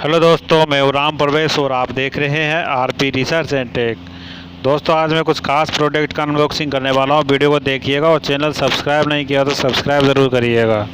हेलो दोस्तों, मैं हूं राम प्रवेश और आप देख रहे हैं आरपी रिसर्च एंड टेक। दोस्तों, आज मैं कुछ खास प्रोडक्ट का अनबॉक्सिंग करने वाला हूं। वीडियो को देखिएगा और चैनल सब्सक्राइब नहीं किया तो सब्सक्राइब ज़रूर करिएगा।